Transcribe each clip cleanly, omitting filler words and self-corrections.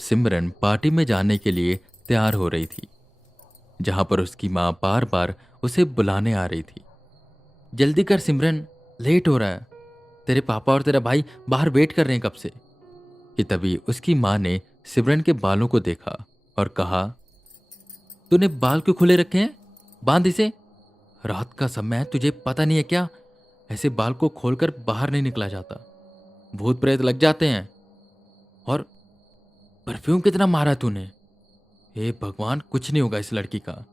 सिमरन party में जाने के लिए तैयार हो रही थी, जहां पर उसकी माँ बार बार उसे बुलाने आ रही थी। जल्दी कर सिमरन, लेट हो रहा है। तेरे पापा और तेरा भाई बाहर वेट कर रहे हैं कब से। कि तभी उसकी माँ ने सिमरन के बालों को देखा और कहा, तूने बाल क्यों खुले रखे हैं? बांध इसे। रात का समय है, तुझे पता नहीं है क्या? ऐसे बाल को खोलकर बाहर नहीं निकला जाता, भूत प्रेत लग जाते हैं। और परफ्यूम कितना मारा तूने? हे भगवान, कुछ नहीं होगा इस लड़की का।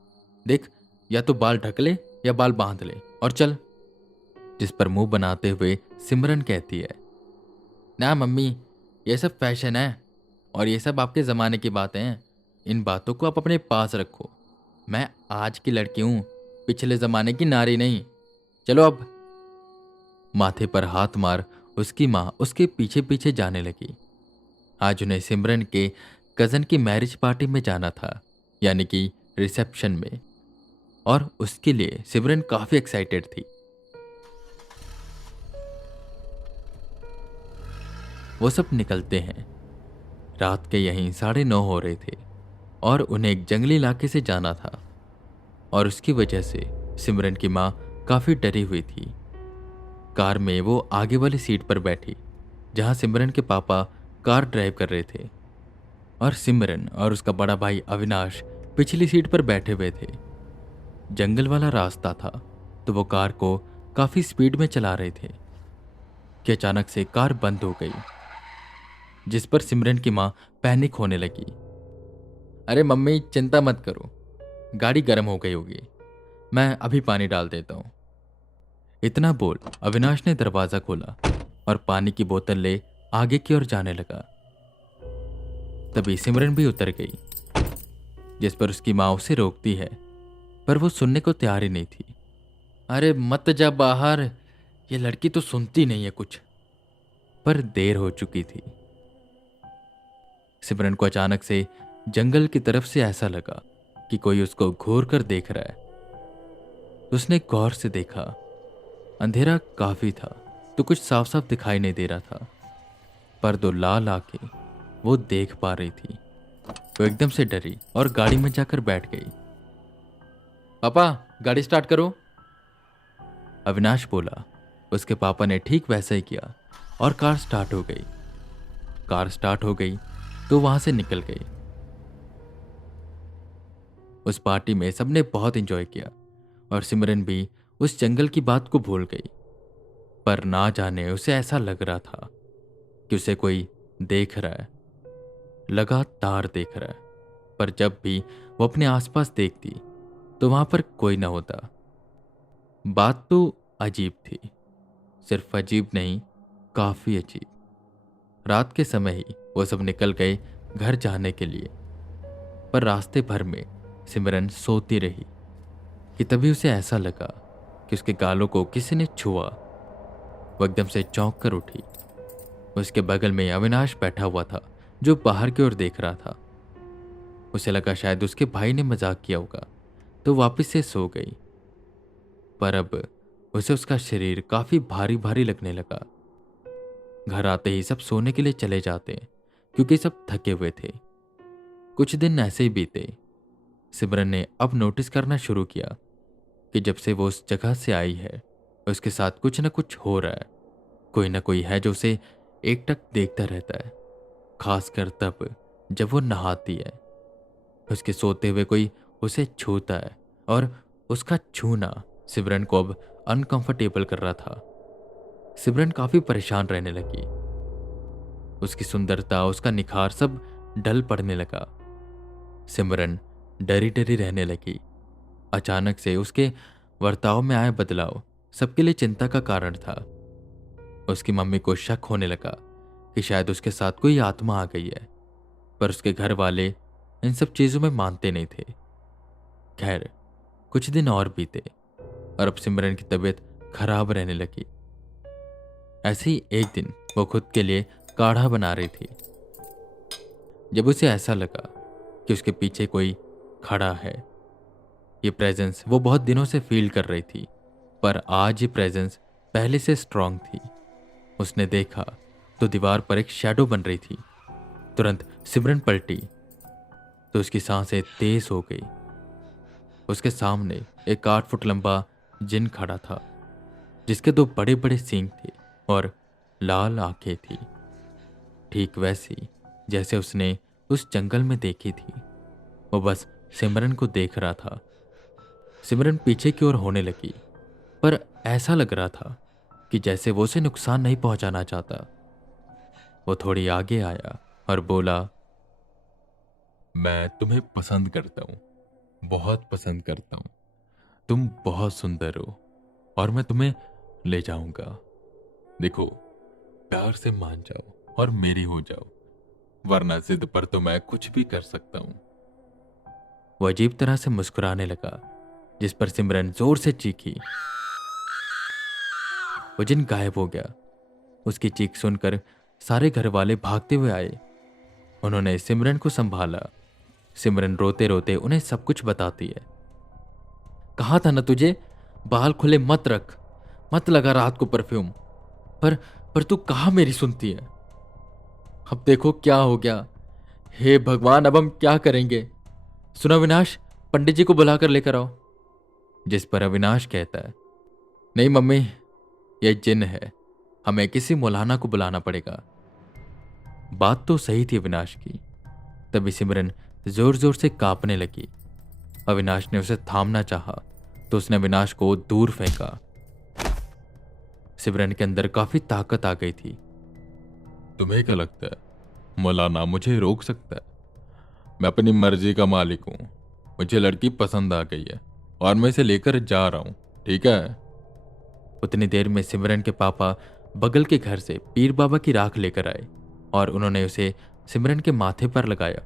देख, या तो बाल ढक ले या बाल बांध ले और चल। जिस पर मुंह बनाते हुए सिमरन कहती है, ना मम्मी, ये सब फैशन है और ये सब आपके ज़माने की बातें हैं। इन बातों को आप अपने पास रखो। मैं आज की लड़की हूँ, पिछले ज़माने की नारी नहीं। चलो अब। माथे पर हाथ मार उसकी माँ उसके पीछे पीछे जाने लगी। आज उन्हें सिमरन के कज़न की मैरिज पार्टी में जाना था, यानी कि रिसेप्शन में। और उसके लिए सिमरन काफ़ी एक्साइटेड थी। वो सब निकलते हैं। रात के यहीं 9:30 हो रहे थे और उन्हें एक जंगली इलाके से जाना था। और उसकी वजह से सिमरन की माँ काफ़ी डरी हुई थी। कार में वो आगे वाली सीट पर बैठी, जहाँ सिमरन के पापा कार ड्राइव कर रहे थे, और सिमरन और उसका बड़ा भाई अविनाश पिछली सीट पर बैठे हुए थे। जंगल वाला रास्ता था, तो वो कार को काफ़ी स्पीड में चला रहे थे कि अचानक से कार बंद हो गई, जिस पर सिमरन की माँ पैनिक होने लगी। अरे मम्मी, चिंता मत करो, गाड़ी गर्म हो गई होगी, मैं अभी पानी डाल देता हूँ। इतना बोल अविनाश ने दरवाज़ा खोला और पानी की बोतल ले आगे की ओर जाने लगा। तभी सिमरन भी उतर गई, जिस पर उसकी माँ उसे रोकती है, पर वो सुनने को तैयार ही नहीं थी। अरे मत जा बाहर, ये लड़की तो सुनती नहीं है कुछ। पर देर हो चुकी थी। सिमरन को अचानक से जंगल की तरफ से ऐसा लगा कि कोई उसको घूर कर देख रहा है। उसने गौर से देखा। अंधेरा काफी था, तो कुछ साफ साफ दिखाई नहीं दे रहा था, पर दो लाल आंखें वो देख पा रही थी। वो एकदम से डरी और गाड़ी में जाकर बैठ गई। पापा, गाड़ी स्टार्ट करो, अविनाश बोला। उसके पापा ने ठीक वैसा ही किया और कार स्टार्ट हो गई। कार स्टार्ट हो गई तो वहां से निकल गई। उस पार्टी में सबने बहुत एंजॉय किया और सिमरन भी उस जंगल की बात को भूल गई। पर ना जाने उसे ऐसा लग रहा था कि उसे कोई देख रहा है, लगातार देख रहा है। पर जब भी वो अपने आसपास देखती तो वहां पर कोई ना होता। बात तो अजीब थी, सिर्फ अजीब नहीं, काफी अजीब। रात के समय ही वो सब निकल गए घर जाने के लिए, पर रास्ते भर में सिमरन सोती रही कि तभी उसे ऐसा लगा कि उसके गालों को किसी ने छुआ। वो एकदम से चौंक कर उठी। उसके बगल में अविनाश बैठा हुआ था, जो बाहर की ओर देख रहा था। उसे लगा शायद उसके भाई ने मजाक किया होगा, तो वापस से सो गई। पर अब उसे उसका शरीर काफी भारी भारी लगने लगा। घर आते ही सब सोने के लिए चले जाते, क्योंकि सब थके हुए थे। कुछ दिन ऐसे ही बीते। सिमरन ने अब नोटिस करना शुरू किया कि जब से वो उस जगह से आई है, उसके साथ कुछ न कुछ हो रहा है। कोई ना कोई है जो उसे एकटक देखता रहता है, खासकर तब जब वो नहाती है। उसके सोते हुए कोई उसे छूता है, और उसका छूना सिमरन को अब अनकंफर्टेबल कर रहा था। सिमरन काफी परेशान रहने लगी। उसकी सुंदरता, उसका निखार सब ढल पड़ने लगा। सिमरन डरी डरी रहने लगी। अचानक से उसके वर्ताव में आया बदलाव सबके लिए चिंता का कारण था। उसकी मम्मी को शक होने लगा कि शायद उसके साथ कोई आत्मा आ गई है, पर उसके घर वाले इन सब चीजों में मानते नहीं थे। खैर, कुछ दिन और बीते और अब सिमरन की तबीयत खराब रहने लगी। ऐसे ही एक दिन वो खुद के लिए काढ़ा बना रही थी, जब उसे ऐसा लगा कि उसके पीछे कोई खड़ा है। ये प्रेजेंस वो बहुत दिनों से फील कर रही थी, पर आज ये प्रेजेंस पहले से स्ट्रांग थी। उसने देखा तो दीवार पर एक शैडो बन रही थी। तुरंत सिमरन पलटी तो उसकी सांसें तेज हो गई। उसके सामने एक 8 फुट लंबा जिन खड़ा था, जिसके 2 बड़े बड़े सींग थे और लाल आंखें थी, ठीक वैसी जैसे उसने उस जंगल में देखी थी। वो बस सिमरन को देख रहा था। सिमरन पीछे की ओर होने लगी, पर ऐसा लग रहा था कि जैसे वो उसे नुकसान नहीं पहुंचाना चाहता। वो थोड़ी आगे आया और बोला, मैं तुम्हें पसंद करता हूँ, बहुत पसंद करता हूँ। तुम बहुत सुंदर हो और मैं तुम्हें ले जाऊंगा। देखो, प्यार से मान जाओ और मेरी हो जाओ, वरना जिद पर तो मैं कुछ भी कर सकता हूं। वो अजीब तरह से मुस्कुराने लगा, जिस पर सिमरन जोर से चीखी। वो जिन गायब हो गया। उसकी चीख सुनकर सारे घर वाले भागते हुए आए। उन्होंने सिमरन को संभाला। सिमरन रोते रोते उन्हें सब कुछ बताती है। कहा था ना तुझे, बाल खुले मत रख, मत लगा रात को परफ्यूम। पर पर तू कहाँ मेरी सुनती है। अब देखो क्या हो गया। हे भगवान, अब हम क्या करेंगे। सुनो अविनाश, पंडित जी को बुलाकर लेकर आओ। जिस पर अविनाश कहता है, नहीं मम्मी, यह जिन है, हमें किसी मौलाना को बुलाना पड़ेगा। बात तो सही थी अविनाश की। तभी सिमरन जोर जोर से कांपने लगी। अविनाश ने उसे थामना चाहा तो उसने अविनाश को दूर फेंका। सिमरन के अंदर काफी ताकत आ गई थी। तुम्हें क्या लगता है मौलाना मुझे रोक सकता है? मैं अपनी मर्जी का मालिक हूं। मुझे लड़की पसंद आ गई है और मैं इसे लेकर जा रहा हूं, ठीक है? उतनी देर में सिमरन के पापा बगल के घर से पीर बाबा की राख लेकर आए और उन्होंने उसे सिमरन के माथे पर लगाया,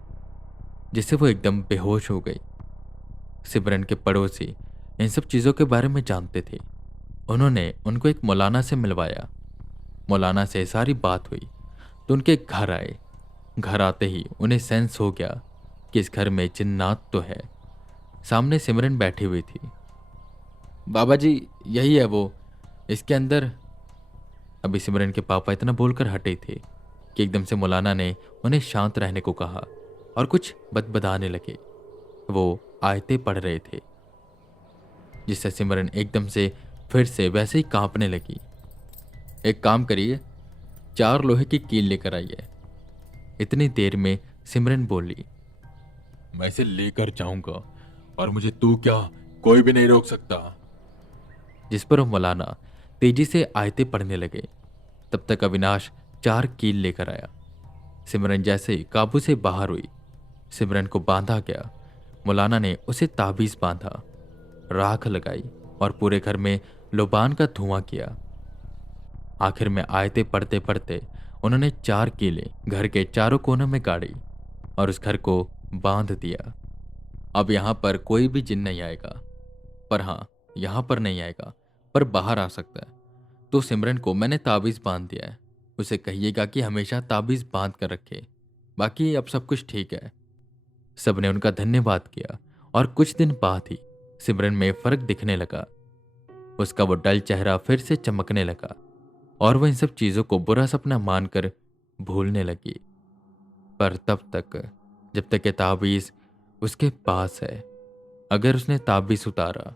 जिससे वो एकदम बेहोश हो गई। सिमरन के पड़ोसी इन सब चीजों के बारे में जानते थे। उन्होंने उनको एक मौलाना से मिलवाया। मौलाना से सारी बात हुई तो उनके घर आए। घर आते ही उन्हें सेंस हो गया कि इस घर में जिन्नात तो है। सामने सिमरन बैठी हुई थी। बाबा जी, यही है वो, इसके अंदर। अभी सिमरन के पापा इतना बोलकर हटे थे कि एकदम से मौलाना ने उन्हें शांत रहने को कहा और कुछ बदबदाने लगे। वो आयतें पढ़ रहे थे, जिससे सिमरन एकदम से फिर से वैसे ही कांपने लगी। एक काम करिए, 4 लोहे की कील लेकर आइए। इतनी देर में सिमरन बोली, मैं इसे लेकर जाऊंगा और मुझे तू क्या, कोई भी नहीं रोक सकता। जिस पर वो मौलाना तेजी से आयतें पढ़ने लगे। तब तक अविनाश 4 कील लेकर आया। सिमरन जैसे ही काबू से बाहर हुई, सिमरन को बांधा गया। मौलाना ने उसे ताबीज बांधा, राख लगाई और पूरे घर में लोबान का धुआं किया। आखिर में आयतें पढ़ते पढ़ते उन्होंने 4 कीलें घर के चारों कोनों में गाड़ी और उस घर को बांध दिया। अब यहां पर कोई भी जिन नहीं आएगा। पर हाँ, यहां पर नहीं आएगा, पर बाहर आ सकता है। तो सिमरन को मैंने ताबीज बांध दिया है। उसे कहिएगा कि हमेशा ताबीज बांध कर रखे। बाकी अब सब कुछ ठीक है। सबने उनका धन्यवाद किया और कुछ दिन बाद ही सिमरन में फर्क दिखने लगा। उसका वो डल चेहरा फिर से चमकने लगा और वह इन सब चीजों को बुरा सपना मानकर भूलने लगी। पर तब तक, जब तक ये ताबीज उसके पास है, अगर उसने ताबीज उतारा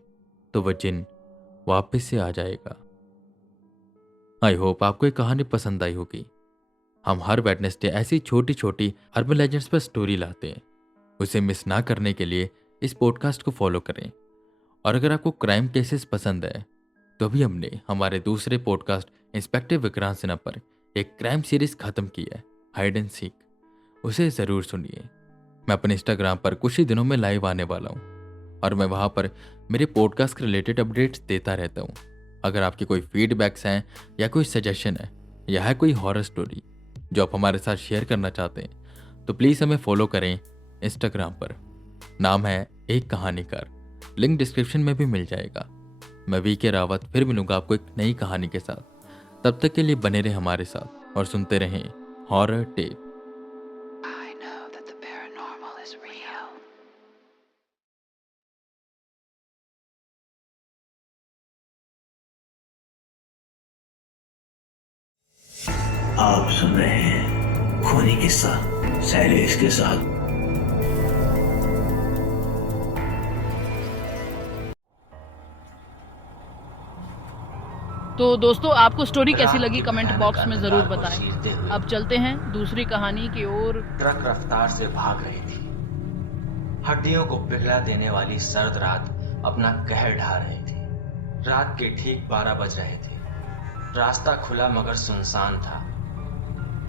तो वह जिन वापस से आ जाएगा। आई होप आपको ये कहानी पसंद आई होगी। हम हर वेडनेसडे ऐसी छोटी छोटी अर्बन लेजेंड्स पर स्टोरी लाते हैं। उसे मिस ना करने के लिए इस पॉडकास्ट को फॉलो करें। और अगर आपको क्राइम केसेस पसंद है तो अभी हमने हमारे दूसरे पॉडकास्ट इंस्पेक्टर विक्रांत सिन्हा पर एक क्राइम सीरीज खत्म की है, हाइड एंड सीक। उसे ज़रूर सुनिए। मैं अपने इंस्टाग्राम पर कुछ ही दिनों में लाइव आने वाला हूँ और मैं वहाँ पर मेरे पॉडकास्ट के रिलेटेड अपडेट्स देता रहता हूँ। अगर आपके कोई फीडबैक्स हैं या कोई सजेशन है या है कोई हॉरर स्टोरी जो आप हमारे साथ शेयर करना चाहते हैं, तो प्लीज़ हमें फॉलो करें इंस्टाग्राम पर। नाम है एक कहानीकार। लिंक डिस्क्रिप्शन में भी मिल जाएगा। मैं वीके रावत फिर मिलूंगा आपको एक नई कहानी के साथ। तब तक के लिए बने रहें हमारे साथ और सुनते रहें हॉरर टेप। आप सुन रहे हैं खूनी किस्सा शैलेश के साथ। तो दोस्तों, आपको स्टोरी कैसी लगी कमेंट बॉक्स में ज़रूर बताएं। अब चलते हैं दूसरी कहानी की ओर। ट्रक रफ्तार से भाग रही थी। हड्डियों को पिघला देने वाली सर्द रात अपना कहर ढा रही थी। रात के ठीक 12 बज रहे थे। रास्ता खुला मगर सुनसान था।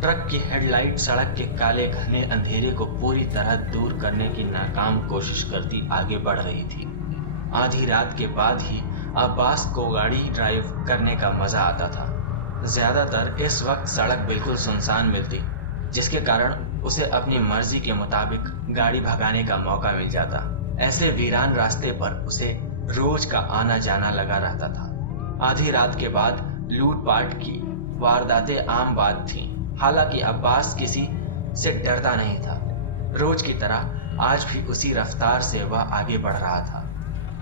ट्रक की हेडलाइट सड़क के काले घने अंधेरे को पूरी तरह दूर करने की नाकाम कोशिश करती आगे बढ़ रही थी। आधी रात के बाद ही अब्बास को गाड़ी ड्राइव करने का मजा आता था। ज्यादातर इस वक्त सड़क बिल्कुल सुनसान मिलती, जिसके कारण उसे अपनी मर्जी के मुताबिक गाड़ी भगाने का मौका मिल जाता। ऐसे वीरान रास्ते पर उसे रोज का आना जाना लगा रहता था। आधी रात के बाद लूटपाट की वारदातें आम बात थीं। हालांकि अब्बास किसी से डरता नहीं था। रोज की तरह आज भी उसी रफ्तार से वह आगे बढ़ रहा था।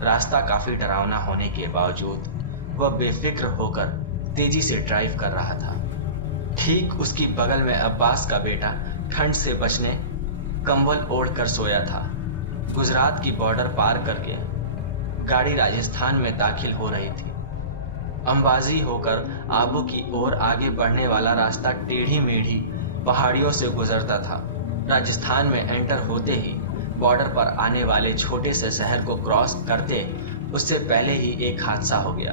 रास्ता काफी डरावना होने के बावजूद वह बेफिक्र होकर तेजी से ड्राइव कर रहा था। ठीक उसकी बगल में अब्बास का बेटा ठंड से बचने कंबल ओढ़कर सोया था। गुजरात की बॉर्डर पार करके गाड़ी राजस्थान में दाखिल हो रही थी। अंबाजी होकर आबू की ओर आगे बढ़ने वाला रास्ता टेढ़ी मेढ़ी पहाड़ियों से गुजरता था। राजस्थान में एंटर होते ही बॉर्डर पर आने वाले छोटे से शहर को क्रॉस करते उससे पहले ही एक हादसा हो गया।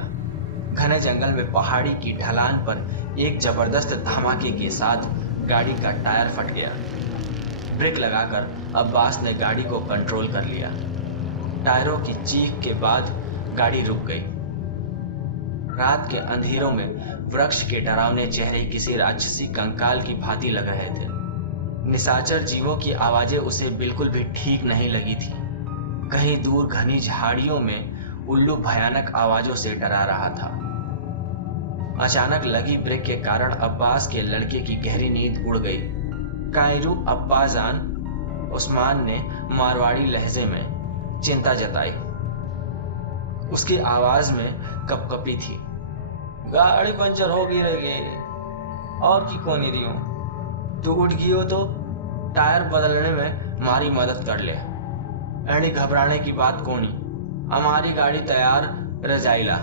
घने जंगल में पहाड़ी की ढलान पर एक जबरदस्त धमाके के साथ गाड़ी का टायर फट गया। ब्रेक लगाकर अब्बास ने गाड़ी को कंट्रोल कर लिया। टायरों की चीख के बाद गाड़ी रुक गई। रात के अंधेरों में वृक्ष के डरावने चेहरे किसी राक्षसी कंकाल की भांति लग रहे थे। निशाचर जीवों की आवाजें उसे बिल्कुल भी ठीक नहीं लगी थी। कहीं दूर घनी झाड़ियों में उल्लू भयानक आवाजों से डरा रहा था। अचानक लगी ब्रेक के कारण अब्बास के लड़के की गहरी नींद उड़ गई। कायरू अब्बाजान, उस्मान ने मारवाड़ी लहजे में चिंता जताई। उसकी आवाज में कपकपी थी। गाड़ी पंचर हो गई रही और की कोनी रही हूँ, तू उठ गई हो तो टायर बदलने में हमारी मदद कर ले। एनी घबराने की बात कोनी, हमारी गाड़ी तैयार रजाइला।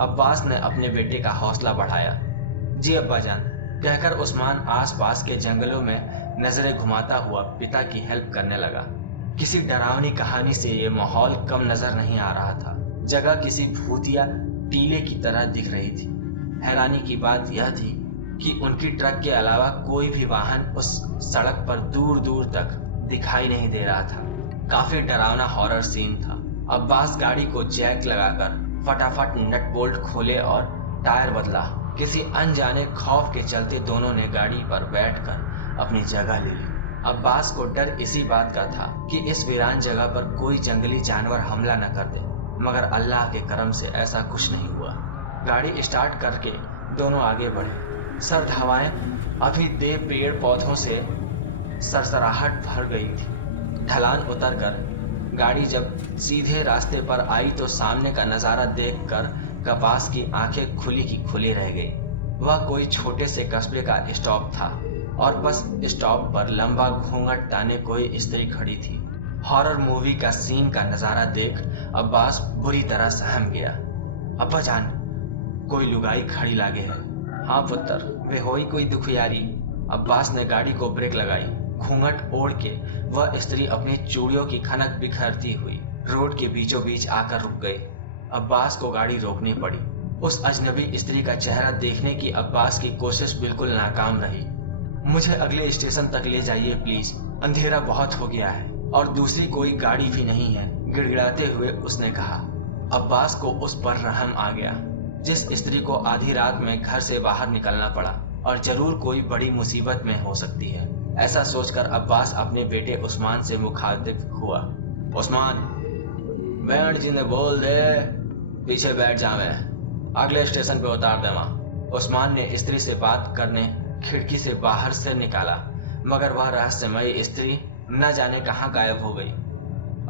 अब्बास ने अपने बेटे का हौसला बढ़ाया। जी अब्बाजान, कहकर उस्मान आसपास के जंगलों में नजरें घुमाता हुआ पिता की हेल्प करने लगा। किसी डरावनी कहानी से ये माहौल कम नजर नहीं आ रहा था। जगह किसी भूतिया टीले की तरह दिख रही थी। हैरानी की बात यह थी कि उनकी ट्रक के अलावा कोई भी वाहन उस सड़क पर दूर दूर तक दिखाई नहीं दे रहा था। काफी डरावना हॉरर सीन था। अब्बास गाड़ी को जैक लगाकर फटाफट नट बोल्ट खोले और टायर बदला। किसी अनजाने खौफ के चलते दोनों ने गाड़ी पर बैठकर अपनी जगह ले ली। अब्बास को डर इसी बात का था कि इस वीरान जगह पर कोई जंगली जानवर हमला न कर दे, मगर अल्लाह के करम से ऐसा कुछ नहीं हुआ। गाड़ी स्टार्ट करके दोनों आगे बढ़े। सर्द हवाएं अभी दे पेड़ पौधों से सरसराहट भर गई थी। ढलान उतरकर गाड़ी जब सीधे रास्ते पर आई तो सामने का नज़ारा देखकर कपास की आंखें खुली की खुली रह गई। वह कोई छोटे से कस्बे का स्टॉप था और बस स्टॉप पर लंबा घूंघट ताने कोई स्त्री खड़ी थी। हॉरर मूवी का सीन का नज़ारा देख अब्बास बुरी तरह सहम गया। अब्बा जान, कोई लुगाई खड़ी लागे है। हाँ पुत्र, वे होई कोई दुखियारी। अब्बास ने गाड़ी को ब्रेक लगाई। घूंघट ओढ़ के वह स्त्री अपनी चूड़ियों की खनक बिखरती हुई रोड के बीचों बीच आकर रुक गई। अब्बास को गाड़ी रोकनी पड़ी। उस अजनबी स्त्री का चेहरा देखने की अब्बास की कोशिश बिल्कुल नाकाम रही। मुझे अगले स्टेशन तक ले जाइए प्लीज, अंधेरा बहुत हो गया है और दूसरी कोई गाड़ी भी नहीं है, गिड़गिड़ाते हुए उसने कहा। अब्बास को उस पर रहम आ गया, जिस स्त्री को आधी रात में घर से बाहर निकलना पड़ा और जरूर कोई बड़ी मुसीबत में हो सकती है। ऐसा सोचकर अब्बास अपने बेटे उस्मान से मुखातिब हुआ। उस्मान, बैंड जी ने बोल दे पीछे बैठ जावे, अगले स्टेशन पे उतार देवा। उस्मान ने स्त्री से बात करने खिड़की से बाहर से निकाला, मगर वह रहस्यमयी स्त्री न जाने कहाँ गायब हो गई।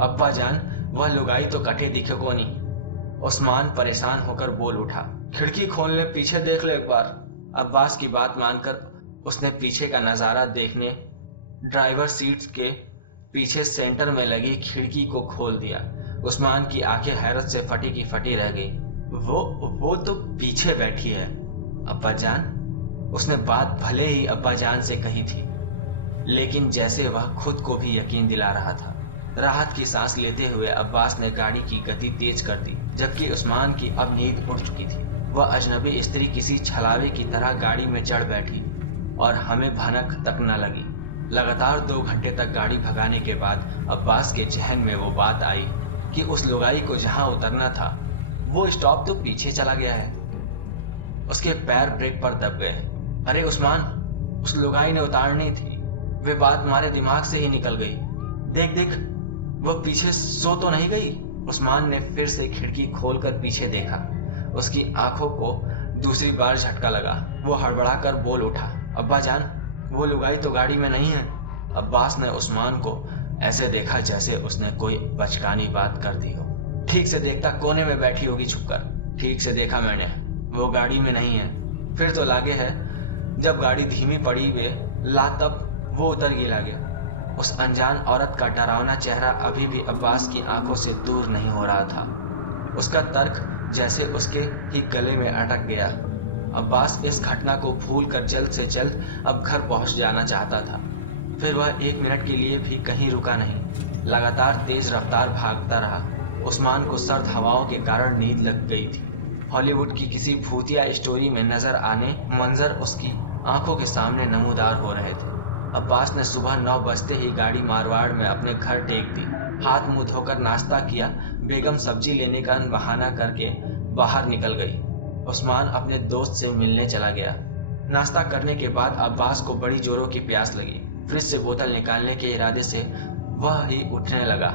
अब्बा जान, वह लुगाई तो कटे दिखे को नहीं। उस्मान परेशान होकर बोल उठा। खिड़की खोल ले, पीछे देख ले एक बार। अब्बास की बात मानकर उसने पीछे का नज़ारा देखने ड्राइवर सीट के पीछे सेंटर में लगी खिड़की को खोल दिया। उस्मान की आंखें हैरत से फटी की फटी रह गई। वो तो पीछे बैठी है। अब्बा जान, उसने बात भले ही अब्बा जान से कही थी, लेकिन जैसे वह खुद को भी यकीन दिला रहा था। राहत की सांस लेते हुए अब्बास ने गाड़ी की गति तेज कर दी, जबकि उस्मान की अब नींद उड़ चुकी थी। वह अजनबी स्त्री किसी छलावे की तरह गाड़ी में चढ़ बैठी और हमें भनक तक न लगी। लगातार 2 घंटे तक गाड़ी भगाने के बाद अब्बास के जहन में वो बात आई कि उस लुगाई को जहां उतरना था वो स्टॉप तो पीछे चला गया है। उसके पैर ब्रेक पर दब गए। अरे उस्मान, उस लुगाई ने उतारनी थी। वे बात हमारे दिमाग से ही निकल गई। देख देख, वो पीछे सो तो नहीं गई। उस्मान ने फिर से खिड़की खोलकर पीछे देखा। उसकी आंखों को दूसरी बार झटका लगा। वो हड़बड़ाकर बोल उठा, अब्बा जान, वो लुगाई तो गाड़ी में नहीं है। अब्बास ने उस्मान को ऐसे देखा जैसे उसने कोई बचकानी बात कर दी हो। ठीक से देखता, कोने में बैठी होगी छुपकर। ठीक से देखा मैंने, वो गाड़ी में नहीं है। फिर तो लागे है जब गाड़ी धीमी पड़ी वे ला तब वो उतर ही लागे। उस अनजान औरत का डरावना चेहरा अभी भी अब्बास की आंखों से दूर नहीं हो रहा था। उसका तर्क जैसे उसके ही गले में अटक गया। अब्बास इस घटना को भूलकर जल्द से जल्द अब घर पहुंच जाना चाहता था। फिर वह 1 मिनट के लिए भी कहीं रुका नहीं, लगातार तेज रफ्तार भागता रहा। उस्मान को सर्द हवाओं के कारण नींद लग गई थी। हॉलीवुड की किसी भूतिया स्टोरी में नजर आने मंजर उसकी आंखों के सामने नमूदार हो रहे थे। अब्बास ने सुबह 9 बजते ही गाड़ी मारवाड़ में अपने घर टेक दी। हाथ मुंह धोकर नाश्ता किया। बेगम सब्जी लेने का बहाना करके बाहर निकल गई। उस्मान अपने दोस्त से मिलने चला गया। नाश्ता करने के बाद अब्बास को बड़ी जोरों की प्यास लगी। फ्रिज से बोतल निकालने के इरादे से वह ही उठने लगा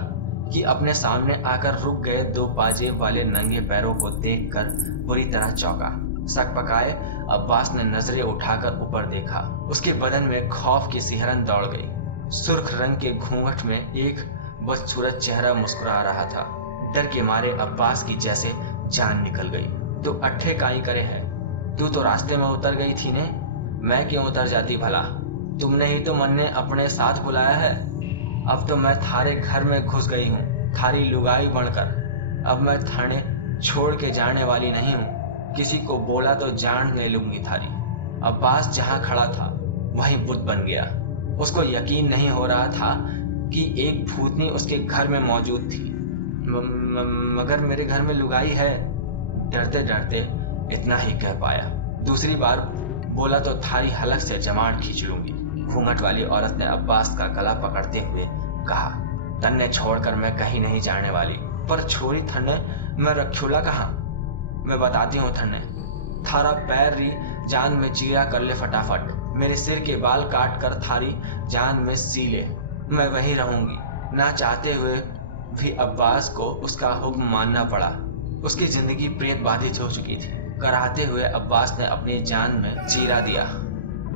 कि अपने सामने आकर रुक गए 2 पाजेब वाले नंगे पैरों को देखकर बुरी तरह चौंका। शक पकाए अब्बास ने नजरें उठाकर ऊपर देखा। उसके बदन में खौफ की सिहरन दौड़ गई। सुर्ख रंग के घूंघट में एक बदसूरत चेहरा मुस्कुरा रहा था। डर के मारे अब्बास की जैसे जान निकल गई। तू अट्ठे काई करे है? तू तो रास्ते में उतर गई थी ने। मैं क्यों उतर जाती भला? तुमने ही तो मन ने अपने साथ बुलाया है। अब तो मैं थारे घर में घुस गई हूँ, थारी लुगाई बनकर। अब मैं थाने छोड़ के जाने वाली नहीं हूँ। किसी को बोला तो जान ले लूंगी थारी। अब्बास जहाँ खड़ा था वहीं बुत बन गया। उसको यकीन नहीं हो रहा था कि एक भूतनी उसके घर में मौजूद थी। मगर मेरे घर में लुगाई है। डरते डरते इतना ही कह पाया। दूसरी बार बोला तो थारी हलक से जमान खींच लूंगी। घूंघट वाली औरत ने अब्बास का गला पकड़ते हुए कहा, तन्ने छोड़कर मैं कहीं नहीं जाने वाली। पर छोरी थन्ने, मैं रखूला कहाँ? मैं बताती हूँ थन्ने। थारा पैर री जान में चीरा कर ले फटाफट। मेरे सिर के बाल काट कर थारी जान में सी ले। मैं वहीं रहूंगी। ना चाहते हुए भी अब्बास को उसका हुक्म मानना पड़ा। उसकी जिंदगी प्रेत बाधित हो चुकी थी। कराहते हुए अब्बास ने अपनी जान में चीरा दिया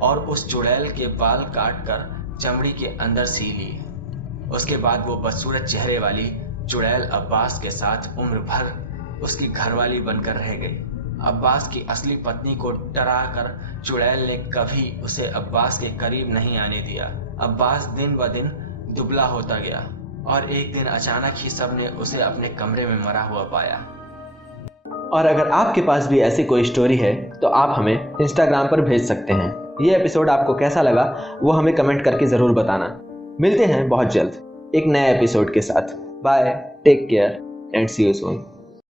और उस चुड़ैल के बाल काट कर चमड़ी के अंदर सी लिए। उसके बाद वो बदसूरत चेहरे वाली चुड़ैल अब्बास के साथ उम्र भर उसकी घरवाली बनकर रह गई। अब्बास की असली पत्नी को डरा कर चुड़ैल ने कभी उसे अब्बास के करीब नहीं आने दिया। अब्बास दिन ब दिन दुबला होता गया और एक दिन अचानक ही सबने उसे अपने कमरे में मरा हुआ पाया। और अगर आपके पास भी ऐसी कोई स्टोरी है तो आप हमें इंस्टाग्राम पर भेज सकते हैं। ये एपिसोड आपको कैसा लगा वो हमें कमेंट करके ज़रूर बताना। मिलते हैं बहुत जल्द एक नए एपिसोड के साथ। Bye, take care and see you soon.